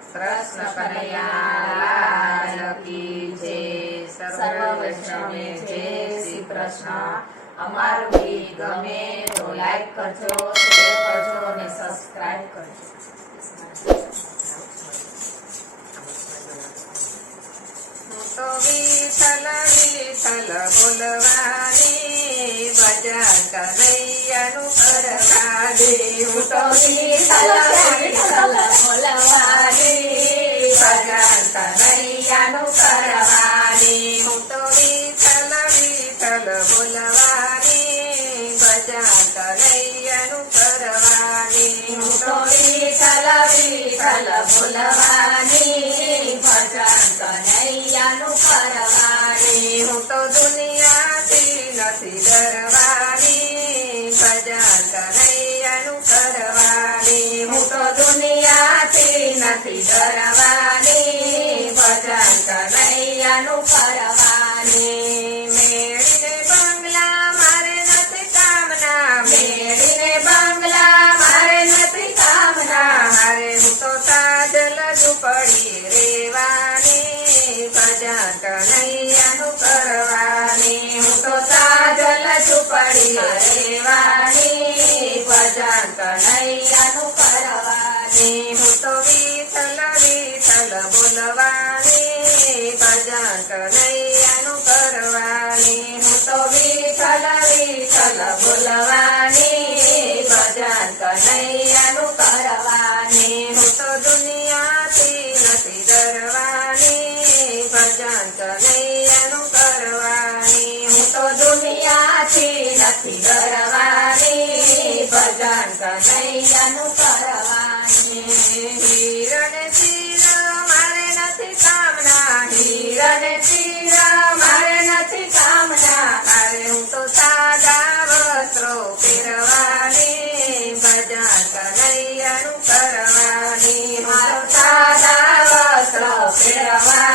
કૃષ્ણ કનૈયા કી જય સર્વ વૈષ્ણવે જય શ્રી કૃષ્ણ અમારું ગીત ગમે તો લાઈક કરજો શેર કરજો અને સબસ્ક્રાઇબ કરજો તો વિઠ્ઠલ વિઠ્ઠલ બોલવાની ભજન કનૈયાનું કરવાની હું તો વિઠ્ઠલ કનૈયાનું કરવાની હું તો વિઠ્ઠલ વિઠ્ઠલ બોલવાની ભજન કનૈયાનું કરવાની હું તો દુનિયાથી નથી ડરવાની ભજન કનૈયાનું કરવાની હું તો દુનિયાથી નથી ડરવાની ભજન કનૈયાનું કરવાની કનૈયાનું કરવાની, હું તો સાજલ ઝૂંપડી રેવાની ભજન કનૈયાનું કરવાની, હું તો વિઠ્ઠલ વિઠ્ઠલ બોલવાની. ભજન કનૈયાનું કરવાની, હું તો વિઠ્ઠલ વિઠ્ઠલ બોલવાની. ભજન કનૈયાનું ચીર મારે નથી કામના મારે તો સાદા વસ્ત્રો પહેરવાની, ભજન કનૈયાનું કરવાની. મારો સાદા વસ્ત્રો પહેરવાની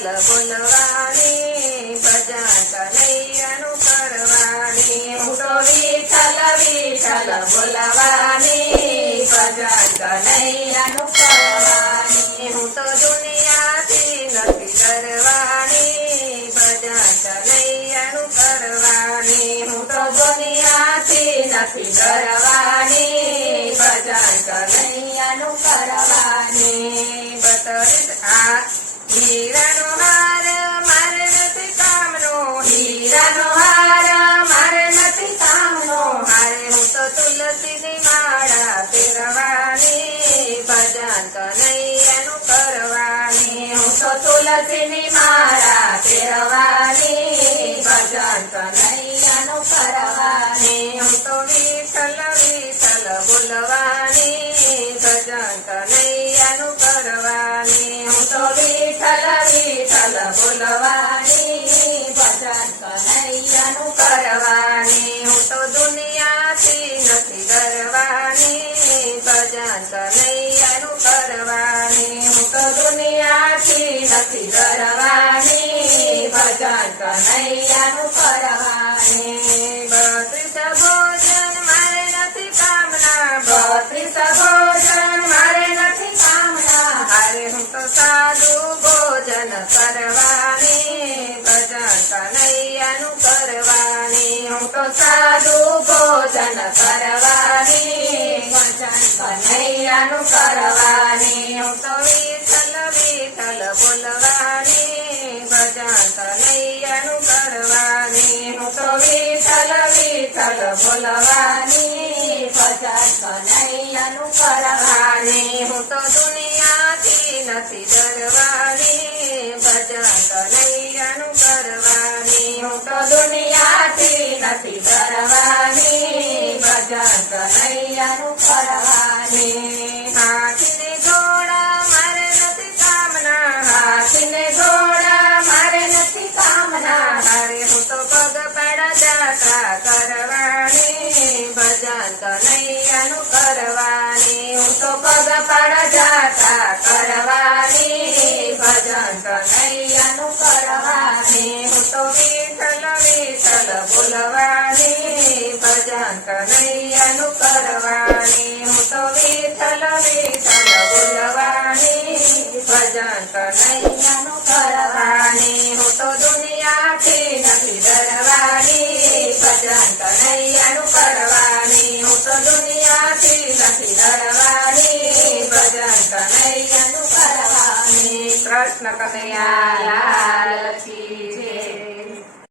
વિઠ્ઠલ બોલવાની ભજન કનૈયાનું કરવાની કરવાની નથી ડરવાની ભજન કનૈયાનું કરવાની હું તો દુનિયાથી નથી ડરવાની હાર, મારે તુલસીની માળા પહેરવાની ભજન કનૈયાનું કરવાની. માળા પહેરવાની ભજન કનૈયાનું કરવાની. હું તો વિઠ્ઠલ વિઠ્ઠલ બોલવાની, ભજન કનૈયાનું કરવાની. હું તો વિઠ્ઠલ વિઠ્ઠલ બોલવાની કરવાની, હું તો દુનિયાથી નથી કરવાની ભજન કનૈયાનું કરવાની બત્રીસ ભોજન મારે નથી કામના. બત્રીસ ભોજન મારે નથી કામના. અરે હું તો સાદું ભોજન કરવાની. ભજન કનૈયાનું કરવાની હું તો સાદું ભોજન કરવાની. ભજન કનૈયાનું કરવાની બોલવાની ભજન કનૈયાનું કરવાની હું તો દુનિયાથી નથી ડરવાની ભજન કનૈયાનું કરવાની હું તો દુનિયાથી નથી ડરવાની ભજન કનૈયાનું કરવાની. ભજન કનૈયાનું કરવાની. હું તો પગ પડ જાતા કરવાની. ભજન કનૈયાનું કરવાની. હું તો વિઠલ વિઠલ બોલવાની. ભજન કનૈયાનું કરવાની. હું તો વિઠલ વિઠલ બોલવાની. ભજન કનૈયાનું કરવાની. કૃષ્ણ કનૈયા લાલ કી